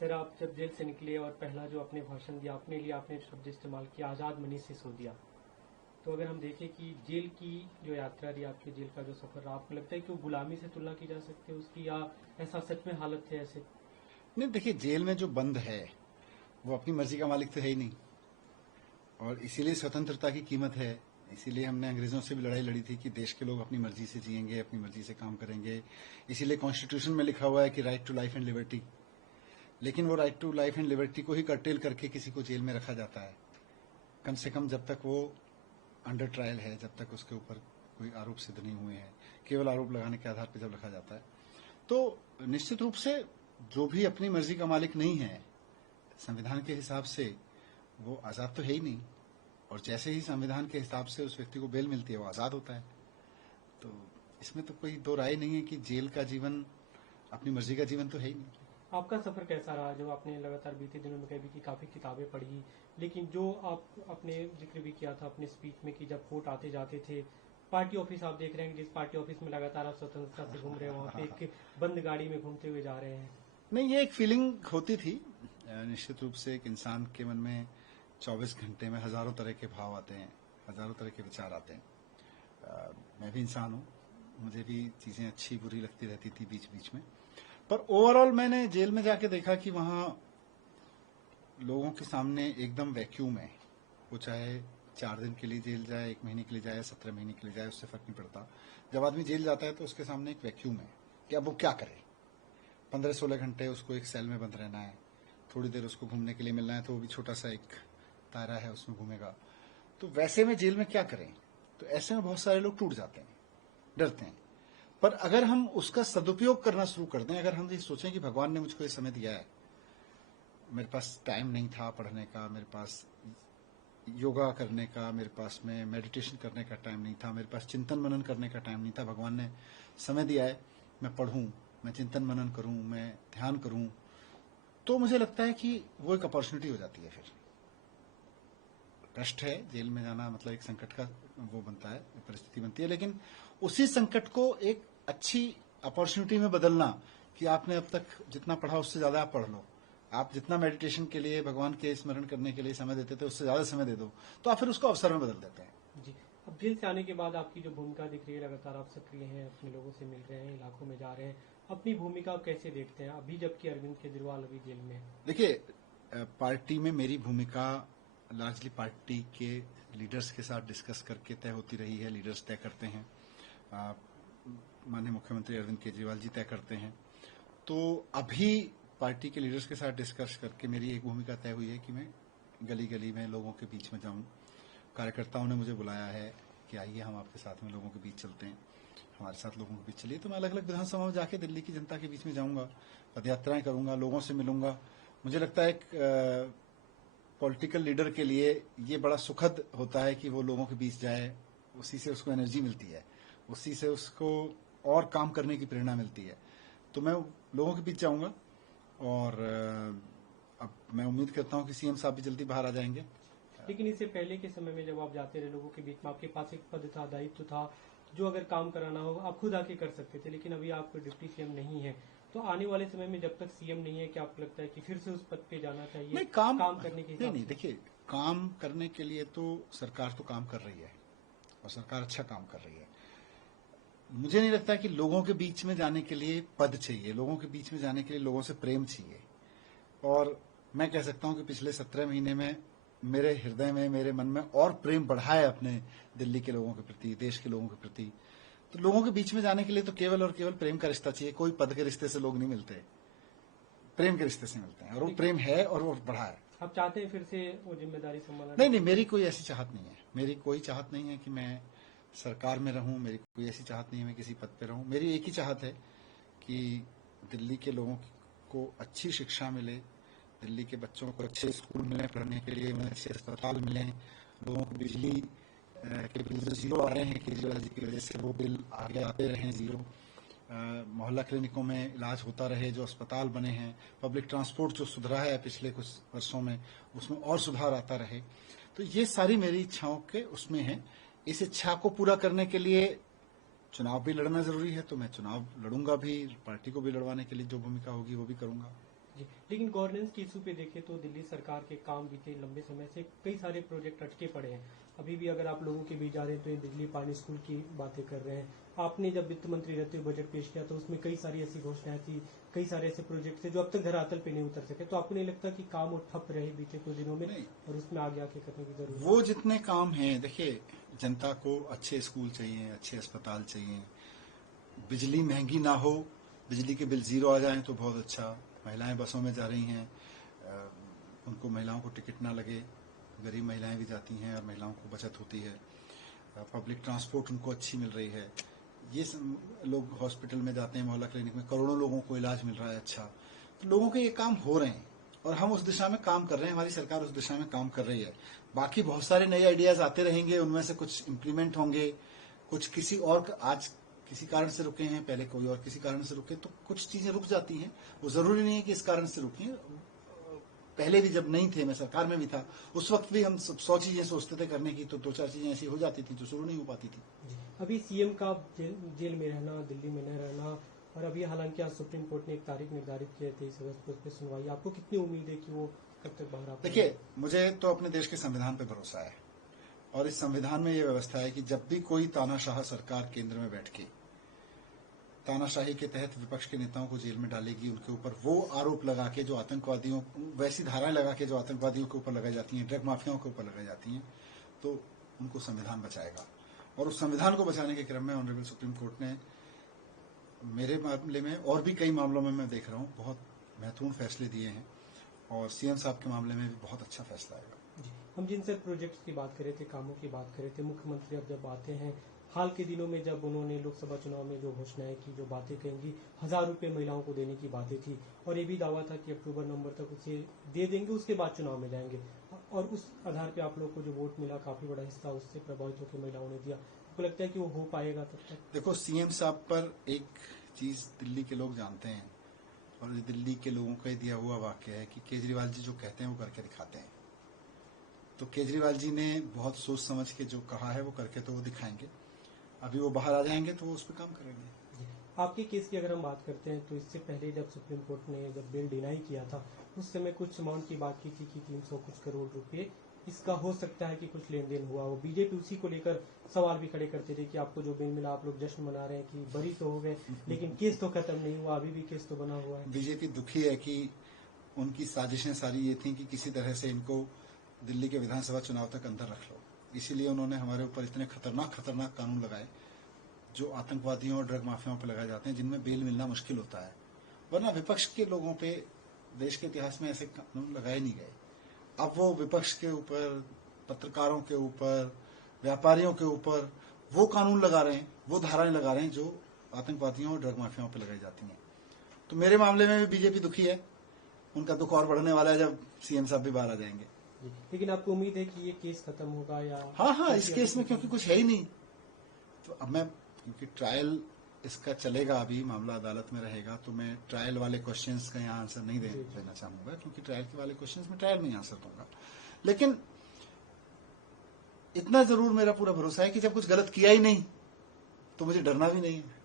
Sir, आप जब jail से निकले और पहला जो आपने भाषण दिया, अपने लिए आपने शब्द इस्तेमाल किया आज़ाद मनी से सो दिया, तो अगर हम देखें कि जेल की जो यात्रा रही, आपके जेल का जो सफर रहा, आपको लगता है कि वो गुलामी से तुलना की जा सकती है उसकी, या ऐसा सच में हालत थे ऐसे? नहीं, देखिए, जेल में जो बंद है वो अपनी मर्जी का मालिक तो है ही नहीं, और इसीलिए स्वतंत्रता की कीमत है। इसीलिए हमने अंग्रेजों से भी लड़ाई लड़ी थी कि देश के लोग अपनी मर्जी से जिएंगे, अपनी मर्जी से काम करेंगे। इसीलिए कॉन्स्टिट्यूशन में लिखा हुआ है कि right to life and liberty. लेकिन वो right to life and liberty को ही कर्टेल करके किसी को जेल में रखा जाता है, कम से कम जब तक वो अंडर ट्रायल है, जब तक उसके ऊपर कोई आरोप सिद्ध नहीं हुए हैं। केवल आरोप लगाने के आधार पर जब रखा जाता है, तो निश्चित रूप से जो भी अपनी मर्जी का मालिक नहीं है, संविधान के हिसाब से वो आज़ाद तो है ही नहीं। और जैसे ही संविधान के हिसाब से उस व्यक्ति को बेल मिलती है, वो आज़ाद होता है। तो इसमें तो कोई दो राय नहीं है कि जेल का जीवन अपनी मर्जी का जीवन तो है ही नहीं। आपका सफर कैसा रहा, जो आपने लगातार बीते दिनों में कह भी कि काफ़ी किताबें पढ़ी, लेकिन जो आप अपने जिक्र भी किया था अपने स्पीच में कि जब कोर्ट आते जाते थे, पार्टी ऑफिस आप देख रहे हैं कि जिस पार्टी ऑफिस में लगातार आप स्वतंत्रता से घूम रहे हैं, वहाँ पे एक बंद गाड़ी में घूमते हुए जा रहे हैं। नहीं, ये एक फीलिंग होती थी। निश्चित रूप से एक इंसान के मन में 24 घंटे में हजारों तरह के भाव आते हैं, हजारों तरह के विचार आते हैं। मैं भी इंसान हूँ, मुझे भी चीज़ें अच्छी बुरी लगती रहती थी बीच बीच में। पर ओवरऑल मैंने जेल में जाके देखा कि वहाँ लोगों के सामने एकदम वैक्यूम है। वो चाहे 4 दिन के लिए जेल जाए, 1 महीने के लिए जाए, 17 महीने के लिए जाए, उससे फर्क नहीं पड़ता। जब आदमी जेल जाता है तो उसके सामने एक वैक्यूम है कि अब वो क्या करे। 15-16 घंटे उसको एक सेल में बंद रहना है, थोड़ी देर उसको घूमने के लिए मिलना है तो वो भी छोटा सा एक दायरा है, उसमें घूमेगा। तो वैसे में जेल में क्या करें? तो ऐसे में बहुत सारे लोग टूट जाते हैं, डरते हैं। पर अगर हम उसका सदुपयोग करना शुरू कर दें, अगर हम ये सोचें कि भगवान ने मुझको ये समय दिया है, मेरे पास टाइम नहीं था पढ़ने का, मेरे पास योगा करने का, मेरे पास में मेडिटेशन करने का टाइम नहीं था, मेरे पास चिंतन मनन करने का टाइम नहीं था, भगवान ने समय दिया है, मैं पढ़ूं, मैं चिंतन मनन करूं, मैं ध्यान करूं, तो मुझे लगता है कि वो एक अपॉर्चुनिटी हो जाती है। फिर कष्ट है, जेल में जाना मतलब एक संकट का वो बनता है, परिस्थिति बनती है, लेकिन उसी संकट को एक अच्छी अपॉर्चुनिटी में बदलना कि आपने अब तक जितना पढ़ा उससे ज्यादा आप पढ़ लो, आप जितना मेडिटेशन के लिए, भगवान के स्मरण करने के लिए समय देते थे उससे ज्यादा समय दे दो, तो आप फिर उसको अवसर में बदल देते हैं। जी, अब जेल से आने के बाद आपकी जो भूमिका दिख रही है, लगातार आप सक्रिय हैं, अपने लोगों से मिल रहे हैं, इलाकों में जा रहे हैं, अपनी भूमिका आप कैसे देखते हैं अभी, जबकि अरविंद केजरीवाल अभी जेल में है? देखिए, पार्टी में मेरी भूमिका लार्जली पार्टी के लीडर्स के साथ डिस्कस करके तय होती रही है। लीडर्स तय करते हैं, माननीय मुख्यमंत्री अरविंद केजरीवाल जी तय करते हैं। तो अभी पार्टी के लीडर्स के साथ डिस्कस करके मेरी एक भूमिका तय हुई है कि मैं गली गली में लोगों के बीच में जाऊं। कार्यकर्ताओं ने मुझे बुलाया है कि आइए हम आपके साथ में लोगों के बीच चलते हैं, हमारे साथ लोगों के बीच चलिए। तो मैं अलग अलग विधानसभा में जाके दिल्ली की जनता के बीच में जाऊंगा, पदयात्राएं करूंगा, लोगों से मिलूंगा। मुझे लगता है एक पॉलिटिकल लीडर के लिए ये बड़ा सुखद होता है कि वो लोगों के बीच जाए, उसी से उसको एनर्जी मिलती है, उसी से उसको और काम करने की प्रेरणा मिलती है। तो मैं लोगों के बीच जाऊंगा, और अब मैं उम्मीद करता हूं कि सीएम साहब भी जल्दी बाहर आ जाएंगे। लेकिन इससे पहले के समय में जब आप जाते रहे लोगों के बीच में, आपके पास एक पद था, दायित्व था, जो अगर काम कराना हो आप खुद आके कर सकते थे, लेकिन अभी आप डिप्टी सीएम नहीं है, तो आने वाले समय में जब तक सीएम नहीं है, क्या आपको लगता है कि फिर से उस पद पे जाना चाहिए नहीं, काम करने के हिसाब नहीं, से? देखिए, काम करने के लिए तो सरकार तो काम कर रही है, और सरकार अच्छा काम कर रही है। मुझे नहीं लगता कि लोगों के बीच में जाने के लिए पद चाहिए, लोगों के बीच में जाने के लिए लोगों से प्रेम चाहिए। और मैं कह सकता हूं कि पिछले 17 महीने में मेरे हृदय में, मेरे मन में और प्रेम बढ़ा है अपने दिल्ली के लोगों के प्रति, देश के लोगों के प्रति। तो लोगों के बीच में जाने के लिए तो केवल और केवल प्रेम का रिश्ता चाहिए। कोई पद के रिश्ते से लोग नहीं मिलते, प्रेम के रिश्ते से मिलते हैं, और वो प्रेम है और वो बढ़ा है। आप चाहते हैं फिर से वो जिम्मेदारी संभालना? नहीं नहीं, मेरी कोई ऐसी चाहत नहीं है, मेरी कोई चाहत नहीं है कि मैं सरकार में रहूं, मेरी कोई ऐसी चाहत नहीं है मैं किसी पद पे रहूं। मेरी एक ही चाहत है कि दिल्ली के लोगों को अच्छी शिक्षा मिले, दिल्ली के बच्चों को अच्छे स्कूल मिले पढ़ने के लिए, उन्हें अच्छे अस्पताल मिले, लोगों को बिजली के बिल जो जीरो आ रहे हैं केजरीवाल जी की वजह से, वो बिल आगे आते रहें जीरो। मोहल्ला क्लिनिकों में इलाज होता रहे, जो अस्पताल बने हैं, पब्लिक ट्रांसपोर्ट जो सुधरा है पिछले कुछ वर्षों में, उसमें और सुधार आता रहे। तो ये सारी मेरी इच्छाओं के उसमें है। इस इच्छा को पूरा करने के लिए चुनाव भी लड़ना जरूरी है, तो मैं चुनाव लड़ूंगा भी, पार्टी को भी लड़वाने के लिए जो भूमिका होगी वो भी करूंगा। जी, लेकिन गवर्नेंस के इशू पे देखें तो दिल्ली सरकार के काम बीते लंबे समय से कई सारे प्रोजेक्ट अटके पड़े हैं। अभी भी अगर आप लोगों के बीच जा रहे हैं तो ये दिल्ली पानी स्कूल की बातें कर रहे हैं। आपने जब वित्त मंत्री रहते हुए बजट पेश किया तो उसमें कई सारी ऐसी घोषणाएं थी, कई सारे ऐसे प्रोजेक्ट थे जो अब तक धरातल पे नहीं उतर सके। तो आपको नहीं लगता कि काम वो ठप रहे बीते कुछ दिनों में नहीं, और उसमें आगे आके करने की जरूरत है? वो जितने काम हैं, देखिए, जनता को अच्छे स्कूल चाहिए, अच्छे अस्पताल चाहिए, बिजली महंगी ना हो, बिजली के बिल जीरो आ जाएं तो बहुत अच्छा। महिलाएं बसों में जा रही हैं, उनको महिलाओं को टिकट ना लगे, गरीब महिलाएं भी जाती हैं और महिलाओं को बचत होती है। पब्लिक ट्रांसपोर्ट उनको अच्छी मिल रही है। ये लोग हॉस्पिटल में जाते हैं, मोहल्ला क्लिनिक में करोड़ों लोगों को इलाज मिल रहा है अच्छा। तो लोगों के ये काम हो रहे हैं और हम उस दिशा में काम कर रहे हैं, हमारी सरकार उस दिशा में काम कर रही है। बाकी बहुत सारे नए आइडियाज आते रहेंगे, उनमें से कुछ इम्प्लीमेंट होंगे, कुछ किसी और आज किसी कारण से रुके हैं, पहले कोई और किसी कारण से रुके, तो कुछ चीजें रुक जाती हैं। वो जरूरी नहीं है कि इस कारण से रुकी हैं। पहले भी जब नहीं थे, मैं सरकार में भी था, उस वक्त भी हम 100 चीजें सोचते थे करने की, तो 2-4 चीजें ऐसी हो जाती थी जो शुरू नहीं हो पाती थी। अभी सीएम का जेल में रहना, दिल्ली में न रहना, और अभी हालांकि आज सुप्रीम कोर्ट ने एक तारीख निर्धारित की है 23 अगस्त को उस पर सुनवाई। आपको कितनी उम्मीद है कि वो कब तक बाहर आ पाएंगे? देखिए, मुझे तो अपने देश के संविधान पे भरोसा है और इस संविधान में ये व्यवस्था है कि जब भी कोई तानाशाह सरकार केंद्र में बैठ के तानाशाही के तहत विपक्ष के नेताओं को जेल में डालेगी, उनके ऊपर वो आरोप लगा के जो आतंकवादियों, वैसी धाराएं लगा के जो आतंकवादियों के ऊपर लगाई जाती हैं, ड्रग माफियाओं के ऊपर लगाई जाती हैं, तो उनको संविधान बचाएगा। और उस संविधान को बचाने के क्रम में ऑनरेबल सुप्रीम कोर्ट ने मेरे मामले में और भी कई मामलों में मैं देख रहा हूँ बहुत महत्वपूर्ण फैसले दिए हैं और सीएम साहब के मामले में भी बहुत अच्छा फैसला आएगा। हम जिन सर प्रोजेक्ट्स की बात कर रहे थे, कामों की बात कर रहे थे, मुख्यमंत्री अब जब आते हैं, हाल के दिनों में जब उन्होंने लोकसभा चुनाव में जो घोषणाएं की, जो बातें कहेंगी, 1000 रुपये महिलाओं को देने की बातें थी और ये भी दावा था कि अक्टूबर नवंबर तक उसे दे देंगे, उसके बाद चुनाव में जाएंगे। और उस आधार पे आप लोग को जो वोट मिला, काफी बड़ा हिस्सा उससे प्रभावित होकर महिलाओं ने दिया। आपको लगता है कि वो हो पाएगा तब तक? देखो, सीएम साहब पर एक चीज दिल्ली के लोग जानते हैं और दिल्ली के लोगों का दिया हुआ वाक्य है कि केजरीवाल जी जो कहते हैं वो करके दिखाते हैं। तो केजरीवाल जी ने बहुत सोच समझ के जो कहा है वो करके तो वो दिखाएंगे। अभी वो बाहर आ जाएंगे तो वो उस पर काम करेंगे। आपके केस की अगर हम बात करते हैं तो इससे पहले जब सुप्रीम कोर्ट ने जब बेल डिनाई किया था, उस समय कुछ अमाउंट की बात की थी कि 300 कुछ करोड़ रुपए इसका हो सकता है कि कुछ लेन देन हुआ हो। बीजेपी उसी को लेकर सवाल भी खड़े करते थे कि आपको जो बेल मिला, आप लोग जश्न मना रहे हैं कि बरी तो हो गए, लेकिन केस तो खत्म नहीं हुआ, अभी भी केस तो बना हुआ है। बीजेपी दुखी है कि उनकी साजिशें सारी ये थी कि किसी तरह से इनको दिल्ली के विधानसभा चुनाव तक अंदर रख लो। इसीलिए उन्होंने हमारे ऊपर इतने खतरनाक कानून लगाए जो आतंकवादियों और ड्रग माफियाओं पर लगाए जाते हैं, जिनमें बेल मिलना मुश्किल होता है। वरना विपक्ष के लोगों पे देश के इतिहास में ऐसे कानून लगाए नहीं गए। अब वो विपक्ष के ऊपर, पत्रकारों के ऊपर, व्यापारियों के ऊपर वो कानून लगा रहे हैं, वो धाराएं लगा रहे हैं जो आतंकवादियों और ड्रग माफियाओं पर लगाई जाती हैं। तो मेरे मामले में भी बीजेपी दुखी है। उनका दुख और बढ़ने वाला है जब सीएम साहब भी बाहर आ जाएंगे। लेकिन आपको उम्मीद है कि ये केस खत्म होगा? या हाँ, इस केस में क्योंकि कुछ है ही नहीं, तो अब मैं, क्योंकि ट्रायल इसका चलेगा, अभी मामला अदालत में रहेगा, तो मैं ट्रायल वाले क्वेश्चंस का यहाँ आंसर नहीं देना चाहूंगा, क्योंकि ट्रायल के वाले क्वेश्चंस में ट्रायल में आंसर दूंगा। लेकिन इतना जरूर मेरा पूरा भरोसा है कि जब कुछ गलत किया ही नहीं तो मुझे डरना भी नहीं है।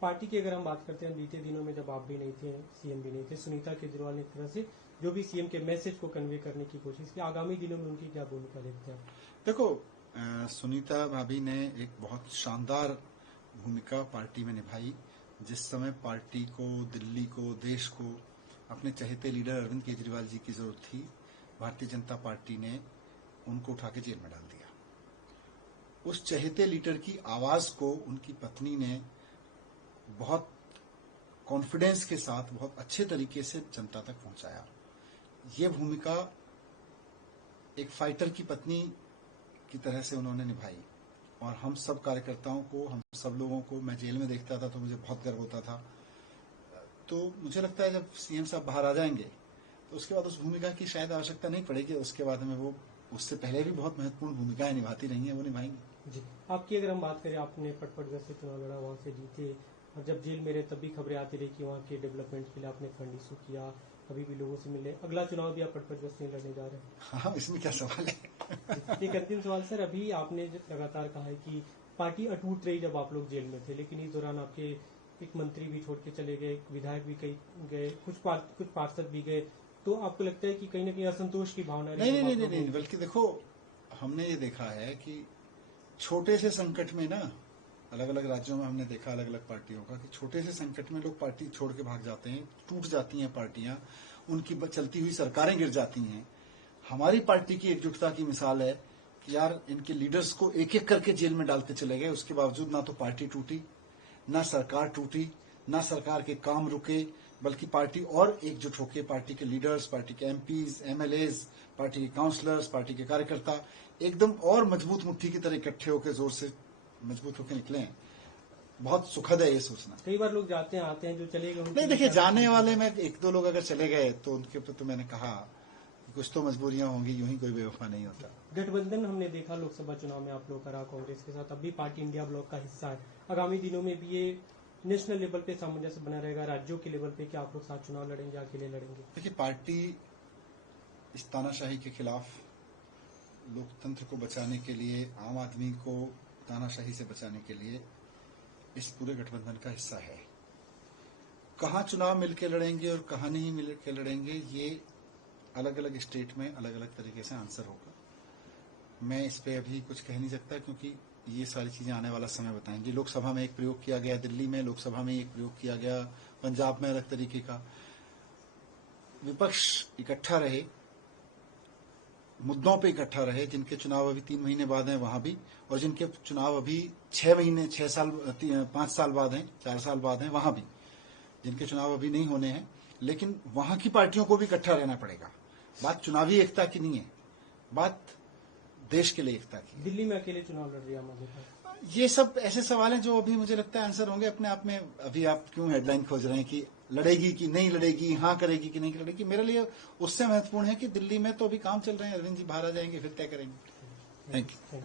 पार्टी की अगर हम बात करते हैं, बीते दिनों में जब आप भी नहीं थे, सीएम भी नहीं थे, सुनीता केजरीवाल ने एक तरह से जो भी सीएम के मैसेज को कन्वे करने की कोशिश की, आगामी दिनों में उनकी क्या भूमिका देखते हैं? देखो, सुनीता भाभी ने एक बहुत शानदार भूमिका पार्टी में निभाई। जिस समय पार्टी को, दिल्ली को, देश को अपने चहेते लीडर अरविंद केजरीवाल जी की जरूरत थी, भारतीय जनता पार्टी ने उनको उठा के जेल में डाल दिया। उस चहेते लीडर की आवाज को उनकी पत्नी ने बहुत कॉन्फिडेंस के साथ, बहुत अच्छे तरीके से जनता तक पहुंचाया। ये भूमिका एक फाइटर की पत्नी की तरह से उन्होंने निभाई और हम सब कार्यकर्ताओं को, हम सब लोगों को, मैं जेल में देखता था तो मुझे बहुत गर्व होता था। तो मुझे लगता है जब सीएम साहब बाहर आ जाएंगे तो उसके बाद उस भूमिका की शायद आवश्यकता नहीं पड़ेगी। उसके बाद में वो उससे पहले भी बहुत महत्वपूर्ण भूमिकाएं निभाती रही हैं, वो निभाएंगी। जी, आपकी अगर हम बात करें, आपने पटपड़गढ़ से चुनाव लड़ा, वहां से जीते, और जब जेल में रहे तब भी खबरें आती रही कि वहाँ के डेवलपमेंट के लिए आपने फंड इशू किया, अभी भी लोगों से मिले। अगला चुनाव भी आप पटपड़गढ़ से लड़ने जा रहे हैं? हाँ, इसमें क्या सवाल है। एक अंतिम सवाल सर, अभी आपने लगातार कहा है कि पार्टी अटूट रही जब आप लोग जेल में थे, लेकिन इस दौरान आपके एक मंत्री भी छोड़ के चले गए, एक विधायक भी कई गए, कुछ पार्षद भी गए, तो आपको लगता है कि कहीं ना कहीं असंतोष की भावना? नहीं, बल्कि देखो, हमने ये देखा है कि छोटे से संकट में ना, अलग अलग राज्यों में हमने देखा अलग अलग पार्टियों का, कि छोटे से संकट में लोग पार्टी छोड़ के भाग जाते हैं, टूट जाती हैं पार्टियां, उनकी चलती हुई सरकारें गिर जाती हैं। हमारी पार्टी की एकजुटता की मिसाल है कि यार इनके लीडर्स को एक एक करके जेल में डालते चले गए, उसके बावजूद ना तो पार्टी टूटी, ना सरकार टूटी, ना सरकार के काम रुके, बल्कि पार्टी और एकजुट होकर, पार्टी के लीडर्स, पार्टी के एमपीज, एमएलएज, पार्टी के काउंसलर्स, पार्टी के कार्यकर्ता एकदम और मजबूत मुट्ठी की तरह इकट्ठे होकर, जोर से मजबूत होकर निकले हैं। बहुत सुखद है ये सोचना। कई बार लोग जाते हैं आते हैं, जो चले गए नहीं, देखिए, जाने वाले में एक दो लोग अगर चले गए तो उनके ऊपर तो मैंने कहा कुछ तो मजबूरियां होंगी, यूं ही कोई बेवफा नहीं होता। गठबंधन हमने देखा लोकसभा चुनाव में आप लोग का रहा कांग्रेस के साथ, अभी पार्टी इंडिया ब्लॉक का हिस्सा है। आगामी दिनों में भी ये नेशनल लेवल पे सामंजस्य बना रहेगा, राज्यों के लेवल पे क्या आप लोग साथ चुनाव लड़ेंगे, अकेले लड़ेंगे? देखिए, पार्टी इस तानाशाही के खिलाफ, लोकतंत्र को बचाने के लिए, आम आदमी को तानाशाही से बचाने के लिए इस पूरे गठबंधन का हिस्सा है। कहाँ चुनाव मिलकर लड़ेंगे और कहाँ नहीं मिलकर लड़ेंगे, ये अलग अलग स्टेट में अलग अलग तरीके से आंसर होगा। मैं इस पे अभी कुछ कह नहीं सकता, क्योंकि ये सारी चीजें आने वाला समय बताएंगी। लोकसभा में एक प्रयोग किया गया, दिल्ली में लोकसभा में एक प्रयोग किया गया, पंजाब में अलग तरीके का। विपक्ष इकट्ठा रहे, मुद्दों पे इकट्ठा रहे, जिनके चुनाव अभी 3 महीने बाद हैं वहां भी, और जिनके चुनाव अभी 6 महीने, 6 साल, 5 साल बाद हैं, 4 साल बाद हैं वहां भी, जिनके चुनाव अभी नहीं होने हैं, लेकिन वहां की पार्टियों को भी इकट्ठा रहना पड़ेगा। बात चुनावी एकता की नहीं है, बात देश के लिए एकता की है। दिल्ली में अकेले चुनाव लड़ रही है आम आदमी पार्टी? ये सब ऐसे सवाल हैं जो अभी मुझे लगता है आंसर होंगे अपने आप में। अभी आप क्यों हेडलाइन खोज रहे हैं कि लड़ेगी कि नहीं लड़ेगी, हाँ करेगी कि नहीं लड़ेगी? मेरे लिए उससे महत्वपूर्ण है कि दिल्ली में तो अभी काम चल रहे हैं, अरविंद जी बाहर आ जाएंगे, फिर तय करेंगे। Thank you.